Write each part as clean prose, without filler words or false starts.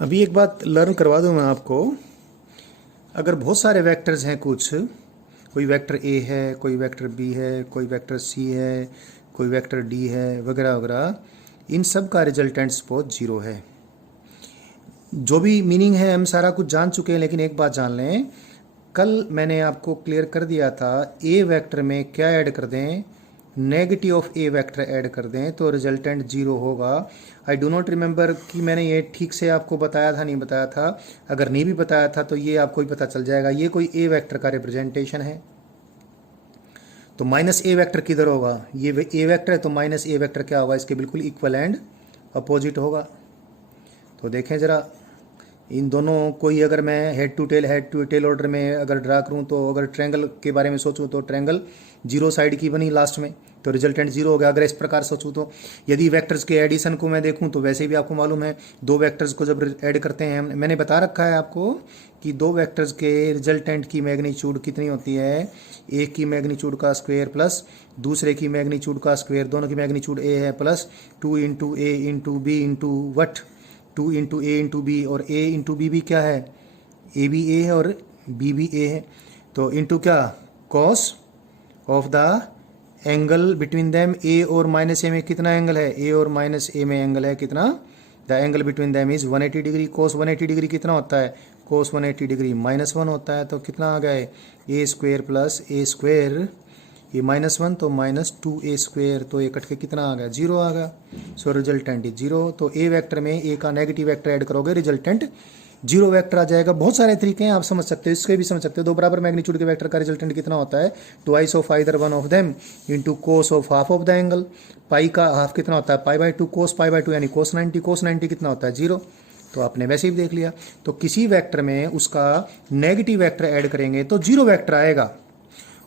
अभी एक बात लर्न करवा दूं मैं आपको। अगर बहुत सारे वेक्टर्स हैं, कुछ कोई वेक्टर ए है, कोई वेक्टर बी है, कोई वेक्टर सी है, कोई वेक्टर डी है, वगैरह वगैरह, इन सब का रिजल्टेंट सपोज जीरो है। जो भी मीनिंग है हम सारा कुछ जान चुके हैं, लेकिन एक बात जान लें, कल मैंने आपको क्लियर कर दिया था ए वेक्टर में क्या ऐड कर दें, negative of A vector add कर दें तो रिजल्टेंट जीरो होगा। आई डो नॉट रिमेंबर कि मैंने ये ठीक से आपको बताया था नहीं बताया था। अगर नहीं भी बताया था तो ये आपको भी पता चल जाएगा। ये कोई ए वेक्टर का रिप्रेजेंटेशन है, तो माइनस ए वेक्टर किधर होगा, ये ए वेक्टर है तो माइनस ए वेक्टर क्या होगा, इसके बिल्कुल इक्वल एंड अपोजिट होगा। तो देखें ज़रा इन दोनों कोई, अगर मैं हेड टू टेल ऑर्डर में अगर ड्रा करूं, तो अगर ट्रायंगल के बारे में सोचूं तो ट्रायंगल जीरो साइड की बनी लास्ट में, तो रिजल्टेंट जीरो हो गया। अगर इस प्रकार सोचूं तो यदि वेक्टर्स के एडिशन को मैं देखूं तो वैसे भी आपको मालूम है, दो वेक्टर्स को जब ऐड करते हैं, मैंने बता रखा है आपको कि दो वेक्टर्स के रिजल्टेंट की मैग्नीट्यूड कितनी होती है, एक की मैग्नीट्यूड का स्क्वायर प्लस दूसरे की मैग्नीट्यूड का स्क्वायर, दोनों की मैग्नीट्यूड ए है, plus 2 into A into B into वट 2 इंटू ए इंटू बी, और ए इंटू बी भी क्या है, ए भी ए है और बी भी ए है, तो इंटू क्या, cos of the angle between them. A और माइनस ए में कितना एंगल है, ए और माइनस ए में एंगल है कितना, the angle between them is 180 degree. Cos 180 degree कितना होता है, कोस 180 डिग्री -1 होता है, तो कितना आ गया है, ए स्क्वेयर प्लस ए स्क्वेयर, ये -1 तो -2a स्क्वेयर, तो ये कट के कितना आ गया, जीरो आ गया। So resultant is zero. तो ए वेक्टर में ए का नेगेटिव वेक्टर ऐड करोगे, रिजल्टेंट जीरो वेक्टर आ जाएगा। बहुत सारे तरीके हैं, आप समझ सकते हो, इसके भी समझ सकते हो। दो बराबर मैग्नीट्यूड के वेक्टर का रिजल्टेंट कितना होता है, twice of either one of them into cos of half of the angle. Pi का हाफ कितना होता है, पाई/2 कोस पाई/2 यानी कोस 90, कोस 90 कितना होता है, जीरो। तो आपने वैसे ही देख लिया। तो किसी वेक्टर में उसका नेगेटिव वेक्टर ऐड करेंगे तो जीरो वेक्टर आएगा,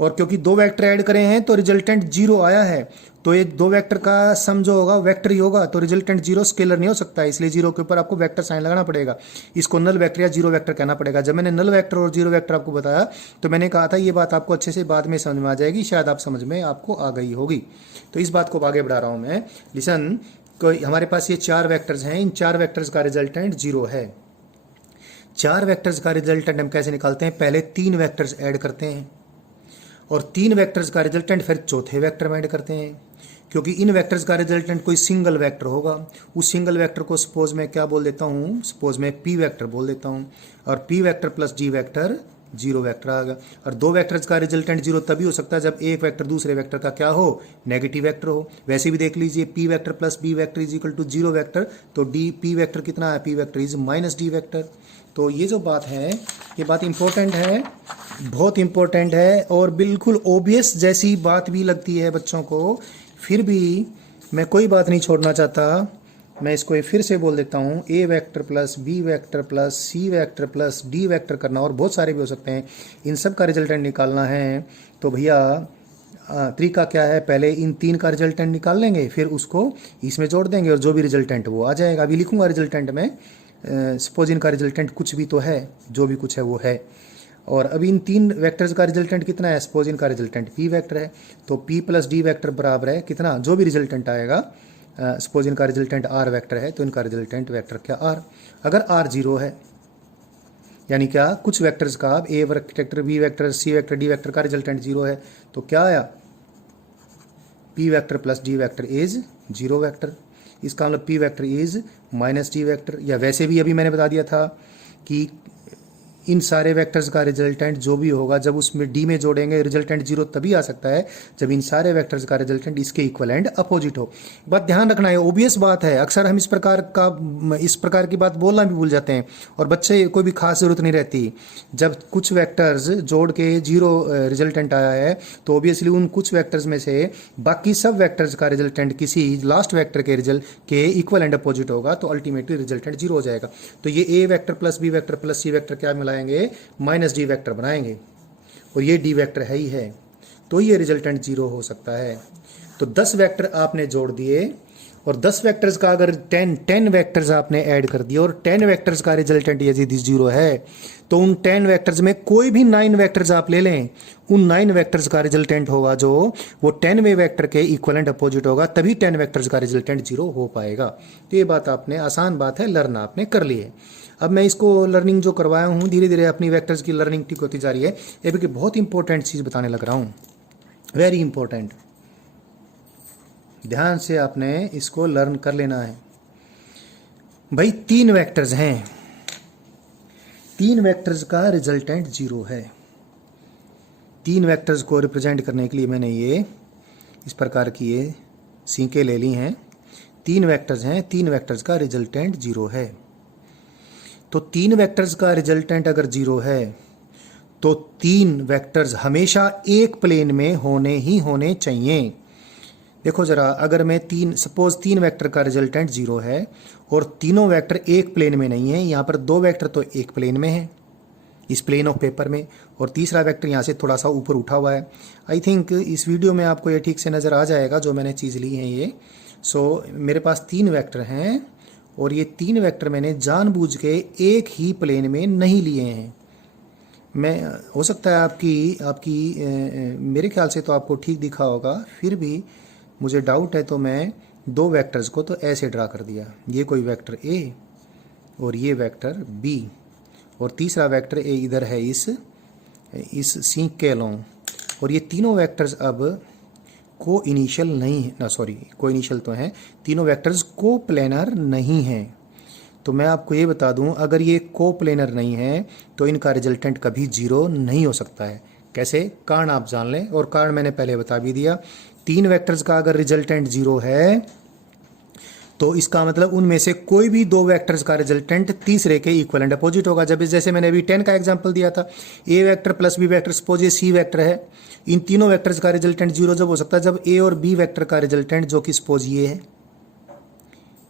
और क्योंकि दो वेक्टर ऐड करे हैं तो रिजल्टेंट जीरो आया है, तो ये दो वेक्टर का सम जो होगा वेक्टर ही होगा, तो रिजल्टेंट जीरो स्केलर नहीं हो सकता है, इसलिए जीरो के ऊपर आपको वेक्टर साइन लगाना पड़ेगा। इसको नल वेक्टर या जीरो वेक्टर कहना पड़ेगा। जब मैंने नल वेक्टर और जीरो वेक्टर आपको बताया तो मैंने कहा था ये बात आपको अच्छे से बाद में समझ में आ जाएगी, शायद आप समझ में आपको आ गई होगी। तो इस बात को आगे बढ़ा रहा हूँ मैं। लिसन, कोई हमारे पास ये चार वेक्टर्स हैं, इन चार वेक्टर्स का रिजल्टेंट जीरो है। चार वेक्टर्स का रिजल्टेंट हम कैसे निकालते हैं, पहले तीन वेक्टर्स ऐड करते हैं और तीन वेक्टर्स का रिजल्टेंट फिर चौथे वेक्टर में ऐड करते हैं, क्योंकि इन वेक्टर्स का रिजल्टेंट कोई सिंगल वेक्टर होगा। उस सिंगल वेक्टर को सपोज मैं क्या बोल देता हूँ, सपोज मैं पी वेक्टर बोल देता हूँ, और P vector plus D vector zero vector आ गया। और दो वेक्टर्स का रिजल्टेंट जीरो तभी हो सकता है जब एक वेक्टर दूसरे वेक्टर का क्या हो, नेगेटिव वेक्टर हो। वैसे भी देख लीजिए, P vector plus B vector is equal to zero vector, तो डी पी वेक्टर कितना है, P vector is minus D vector. तो ये जो बात है, ये बात इंपॉर्टेंट है, बहुत इंपॉर्टेंट है, और बिल्कुल ओबियस जैसी बात भी लगती है बच्चों को, फिर भी मैं कोई बात नहीं छोड़ना चाहता। मैं इसको फिर से बोल देता हूँ, A vector plus B vector plus C vector plus D vector करना, और बहुत सारे भी हो सकते हैं, इन सब का रिजल्टेंट निकालना है। तो भैया तरीका क्या है, पहले इन तीन का रिजल्टेंट निकाल लेंगे, फिर उसको इसमें जोड़ देंगे और जो भी रिजल्टेंट वो आ जाएगा। अभी लिखूंगा रिजल्टेंट में, सपोज इनका रिजल्टेंट कुछ भी तो है, जो भी कुछ है वो है। और अभी इन तीन वेक्टर्स का रिजल्टेंट कितना है, सपोज इनका रिजल्टेंट पी वेक्टर है, तो पी प्लस डी वेक्टर बराबर है कितना, जो भी रिजल्टेंट आएगा, सपोज इनका रिजल्टेंट आर वेक्टर है तो इनका रिजल्टेंट वेक्टर क्या, आर। अगर आर जीरो है यानी क्या, कुछ वेक्टर्स का A vector B vector C vector D vector का रिजल्टेंट जीरो है, तो क्या आया, P vector plus D vector is zero vector. इसका मतलब P vector is minus D vector. या वैसे भी अभी मैंने बता दिया था कि इन सारे वेक्टर्स का रिजल्टेंट जो भी होगा, जब उसमें डी में जोड़ेंगे रिजल्टेंट जीरो तभी आ सकता है जब इन सारे वेक्टर्स का रिजल्टेंट इसके इक्वल एंड अपोजिट हो। बात ध्यान रखना है, ओबियस बात है, अक्सर हम इस प्रकार की बात बोलना भी भूल जाते हैं, और बच्चे कोई भी खास जरूरत नहीं रहती। जब कुछ वेक्टर्स जोड़ के जीरो रिजल्टेंट आया है तो ओबियसली उन कुछ वेक्टर्स में से बाकी सब वेक्टर्स का रिजल्टेंट किसी लास्ट वेक्टर के रिजल्ट के इक्वल एंड अपोजिट होगा, तो अल्टीमेटली रिजल्टेंट जीरो हो जाएगा। तो ये A vector plus B vector plus C vector क्या मिला, माइनस डी वेक्टर बनाएंगे, और ये डी वेक्टर है ही है, तो ये रिजल्टेंट जीरो हो सकता है। तो 10 वेक्टर आपने जोड़ दिए और 10 वेक्टर्स का अगर 10 वेक्टर्स आपने ऐड कर दिया और 10 वेक्टर्स का रिजल्टेंट यदि 0 है, तो उन 10 वेक्टर्स में कोई भी 9 वेक्टर्स आप ले लें, उन 9 वेक्टर्स का रिजल्टेंट होगा जो वो 10वें वेक्टर के इक्वलेंट अपोजिट होगा, तभी 10 वेक्टर्स का रिजल्टेंट 0 हो पाएगा। तो ये बात आपने, आसान बात है, लर्न आपने कर ली है। अब मैं इसको लर्निंग जो करवाया हूँ, धीरे धीरे अपनी वेक्टर्स की लर्निंग ठीक होती जा रही है। ये भी बहुत इंपॉर्टेंट चीज़ बताने लग रहा हूँ, वेरी इंपॉर्टेंट। ध्यान से आपने इसको लर्न कर लेना है। भाई 3 वेक्टर्स हैं, 3 वेक्टर्स का रिजल्टेंट 0 है। 3 वेक्टर्स को रिप्रेजेंट करने के लिए मैंने ये इस प्रकार की ये सीखें ले ली हैं। 3 वेक्टर्स हैं, 3 वेक्टर्स का रिजल्टेंट 0 है। तो 3 वेक्टर्स का रिजल्टेंट अगर 0 है तो 3 वेक्टर्स हमेशा एक प्लेन में होने चाहिए। देखो जरा, अगर मैं सपोज 3 वेक्टर का रिजल्टेंट 0 है और तीनों वेक्टर एक प्लेन में नहीं है, यहाँ पर 2 वेक्टर तो एक प्लेन में है, इस प्लेन ऑफ पेपर में, और तीसरा वेक्टर यहाँ से थोड़ा सा ऊपर उठा हुआ है। आई थिंक इस वीडियो में आपको ये ठीक से नज़र आ जाएगा जो मैंने चीज़ ली है ये। सो मेरे पास 3 वेक्टर हैं और ये 3 वेक्टर मैंने जानबूझ के एक ही प्लेन में नहीं लिए हैं। मैं, हो सकता है आपकी मेरे ख्याल से तो आपको ठीक दिखा होगा, फिर भी मुझे डाउट है, तो मैं 2 वेक्टर्स को तो ऐसे ड्रा कर दिया, ये कोई वेक्टर ए और ये वेक्टर बी, और तीसरा वेक्टर ए इधर है इस सीख के अलोंग, और ये तीनों वेक्टर्स अब को इनिशियल नहीं है ना, सॉरी को इनिशियल तो हैं, तीनों वेक्टर्स को प्लेनर नहीं हैं। तो मैं आपको ये बता दूं, अगर ये को प्लेनर नहीं है तो इनका रिजल्टेंट कभी 0 नहीं हो सकता है। कैसे? कारण आप जान लें, और कारण मैंने पहले बता भी दिया। 3 वेक्टर्स का अगर रिजल्टेंट 0 है तो इसका मतलब उनमें से कोई भी 2 वेक्टर्स का रिजल्टेंट तीसरे के इक्वलेंट अपोजिट होगा। जब जैसे मैंने अभी 10 का एग्जांपल दिया था, A vector plus B vector, suppose ये सी वेक्टर है, इन तीनों वेक्टर्स का रिजल्टेंट 0 जब हो सकता है जब ए और बी वेक्टर का रिजल्टेंट, जो कि सपोज ये है,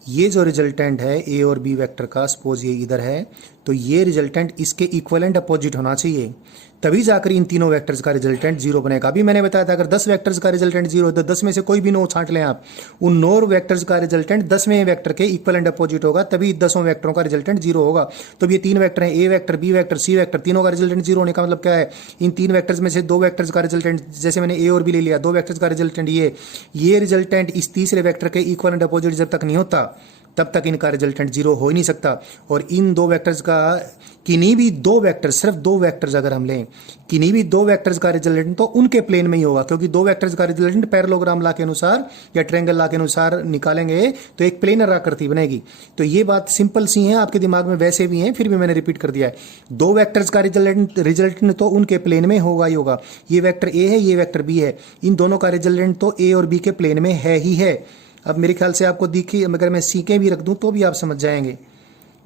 ये जो रिजल्टेंट है ए और बी वेक्टर का, सपोज ये इधर है, तो ये रिजल्टेंट इसके इक्वलेंट अपोजिट होना चाहिए, तभी जाकर इन तीनों वेक्टर्स का रिजल्टेंट 0 बनेगा। अभी मैंने बताया था अगर 10 वेक्टर्स का रिजल्टेंट 0 है तो 10 में से कोई भी 9 छांट लें आप, उन 9 वेक्टर्स का रिजल्टेंट 10वें वेक्टर के इक्वलेंट अपोजिट होगा, तभी 10 वेक्टरों का रिजल्टेंट 0 होगा। तो ये 3 वेक्टर हैं, ए vector, B vector, C vector, तीनों का रिजल्टेंट 0 होने का मतलब क्या है? इन 3 वेक्टर्स में से 2 वेक्टर्स का रिजल्टेंट, जैसे मैंने ए और बी ले लिया, 2 वेक्टर्स का रिजल्टेंट ये रिजल्टेंट इस तीसरे वेक्टर के इक्वलेंट अपोजिट जब तक नहीं होता तब तक इनका रिजल्टेंट 0 हो ही नहीं सकता। और इन 2 वेक्टर्स का, किन्हीं भी 2 वेक्टर, सिर्फ 2 वेक्टर्स अगर हम लें, किन्हीं भी 2 वेक्टर्स का रिजल्टेंट तो उनके प्लेन में ही होगा, क्योंकि 2 वेक्टर्स का रिजल्टेंट पैरेललोग्राम लॉ के अनुसार या ट्रायंगल लॉ के अनुसार निकालेंगे तो एक प्लेनर आकृति बनेगी। तो ये बात सिंपल सी है, आपके दिमाग में वैसे भी है, फिर भी मैंने रिपीट कर दिया है। 2 वेक्टर्स का रिजल्टेंट तो उनके प्लेन में होगा ही होगा। ये वेक्टर ए है, ये वेक्टर बी है, इन दोनों का रिजल्टेंट तो ए और बी के प्लेन में है ही है। अब मेरे ख्याल से आपको दिखी, अगर मैं सीखें भी रख दूं तो भी आप समझ जाएंगे।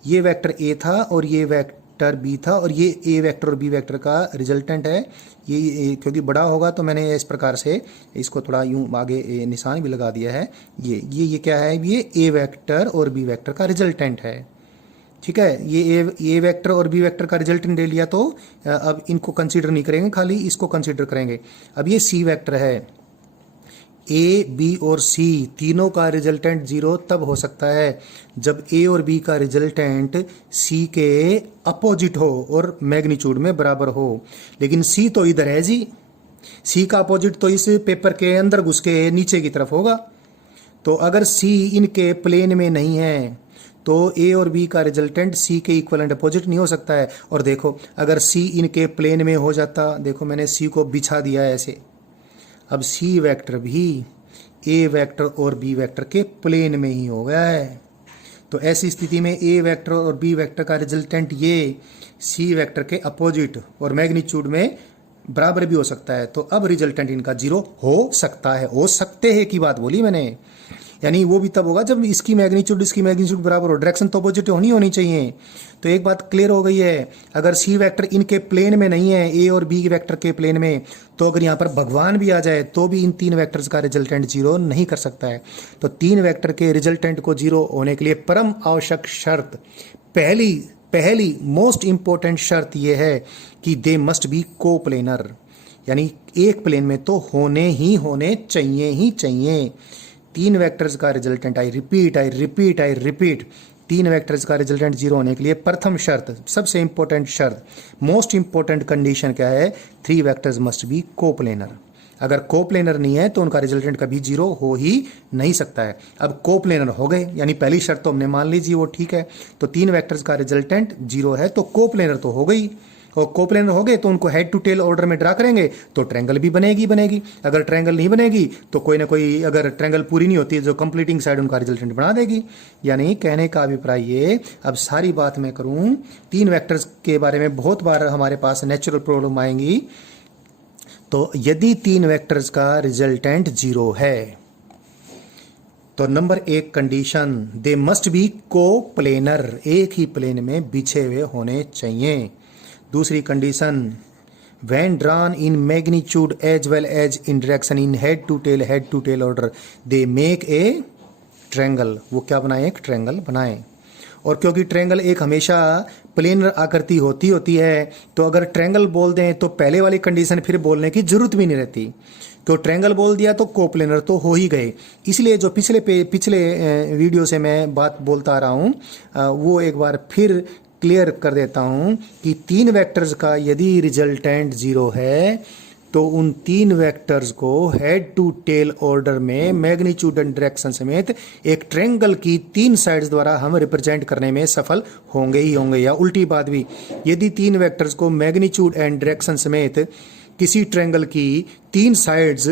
ये वेक्टर ए था और ये वेक्टर बी था, और ये ए वेक्टर और बी वेक्टर का रिजल्टेंट है। ये क्योंकि बड़ा होगा तो मैंने इस प्रकार से इसको थोड़ा यूं आगे निशान भी लगा दिया है। ये क्या है? ये ए वेक्टर और बी वेक्टर का रिजल्टेंट है। ठीक है, ये ए वेक्टर और बी वेक्टर का रिजल्टेंट ले लिया, तो अब इनको कंसीडर नहीं करेंगे, खाली इसको कंसीडर करेंगे। अब ये सी वेक्टर है, ए, बी और सी तीनों का रिजल्टेंट 0 तब हो सकता है जब ए और बी का रिजल्टेंट सी के अपोजिट हो और मैग्नीट्यूड में बराबर हो। लेकिन सी तो इधर है जी, सी का अपोजिट तो इस पेपर के अंदर घुस के नीचे की तरफ होगा। तो अगर सी इनके प्लेन में नहीं है तो ए और बी का रिजल्टेंट सी के इक्वलेंट अपोजिट नहीं हो सकता है। और देखो, अगर सी इनके प्लेन में हो जाता, देखो मैंने सी को बिछा दिया है ऐसे, अब सी वेक्टर भी ए वेक्टर और बी वेक्टर के प्लेन में ही हो गया है। तो ऐसी स्थिति में ए वेक्टर और बी वेक्टर का रिजल्टेंट ये सी वेक्टर के अपोजिट और मैग्नीट्यूड में बराबर भी हो सकता है। तो अब रिजल्टेंट इनका 0 हो सकता है, हो सकते हैं की बात बोली मैंने, यानी वो भी तब होगा जब इसकी मैग्नीट्यूड बराबर हो, डायरेक्शन तो अपोजिट होनी चाहिए। तो एक बात क्लियर हो गई है, अगर सी वेक्टर इनके प्लेन में नहीं है, ए और बी वेक्टर के प्लेन में, तो अगर यहाँ पर भगवान भी आ जाए तो भी इन 3 वेक्टर्स का रिजल्टेंट 0 नहीं कर सकता है। तो 3 वेक्टर के रिजल्टेंट को 0 होने के लिए परम आवश्यक शर्त, पहली मोस्ट इंपॉर्टेंट शर्त यह है कि दे मस्ट बी को प्लेनर, यानी एक प्लेन में तो होने चाहिए। तीन वेक्टर्स का रिजल्टेंट, आई रिपीट, तीन वेक्टर्स का रिजल्टेंट जीरो होने के लिए प्रथम शर्त, सबसे इंपॉर्टेंट शर्त, मोस्ट इंपॉर्टेंट कंडीशन क्या है, three vectors must be coplanar. अगर कोप्लेनर नहीं है तो उनका रिजल्टेंट कभी जीरो हो ही नहीं सकता है। अब कोप्लेनर हो गए, यानी पहली शर्त तो हमने मान लीजिए वो ठीक है, तो तीन वेक्टर्स का रिजल्टेंट जीरो है तो कोप्लेनर तो हो गई, और कोप्लेनर हो गए तो उनको हेड टू टेल ऑर्डर में ड्रा करेंगे तो ट्रायंगल भी बनेगी। अगर ट्रायंगल नहीं बनेगी तो कोई ना कोई, अगर ट्रायंगल पूरी नहीं होती है जो कंप्लीटिंग साइड उनका रिजल्टेंट बना देगी। यानी कहने का अभिप्राय ये, अब सारी बात मैं करूं, तीन वेक्टर्स के बारे में बहुत बार हमारे पास नेचुरल प्रॉब्लम आएंगी। तो यदि तीन वेक्टर्स का रिजल्टेंट जीरो है तो नंबर एक condition, they must be coplanar, एक ही प्लेन में बिछे हुए होने चाहिए। दूसरी condition, when drawn in magnitude as well as in direction in head to tail order they make a triangle, वो क्या बनाए, एक ट्रायंगल बनाए। और क्योंकि ट्रायंगल एक हमेशा प्लेनर आकृति होती है तो अगर ट्रायंगल बोल दें तो पहले वाली कंडीशन फिर बोलने की जरूरत भी नहीं रहती, तो ट्रायंगल बोल दिया तो कोप्लेनर तो हो ही गए। इसलिए जो पिछले वीडियो से मैं बात बोलता आ रहा हूँ वो एक बार फिर क्लियर कर देता हूं कि तीन वेक्टर्स का यदि रिजल्टेंट जीरो है तो उन तीन वेक्टर्स को हेड टू टेल ऑर्डर में मैग्नीट्यूड एंड डायरेक्शन समेत एक ट्रायंगल की तीन साइड्स द्वारा हम रिप्रेजेंट करने में सफल होंगे ही होंगे। या उल्टी बात भी, यदि तीन वेक्टर्स को मैग्नीट्यूड एंड डायरेक्शन समेत किसी ट्रायंगल की तीन sides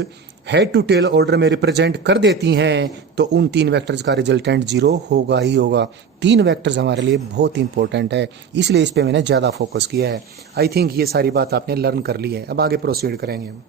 head to tail order में रिप्रेजेंट कर देती हैं तो उन तीन वेक्टर्स का रिजल्टेंट जीरो होगा ही होगा। तीन वेक्टर्स हमारे लिए बहुत इंपॉर्टेंट है, इसलिए इस पे मैंने ज़्यादा फोकस किया है। आई थिंक ये सारी बात आपने लर्न कर ली है, अब आगे प्रोसीड करेंगे हम।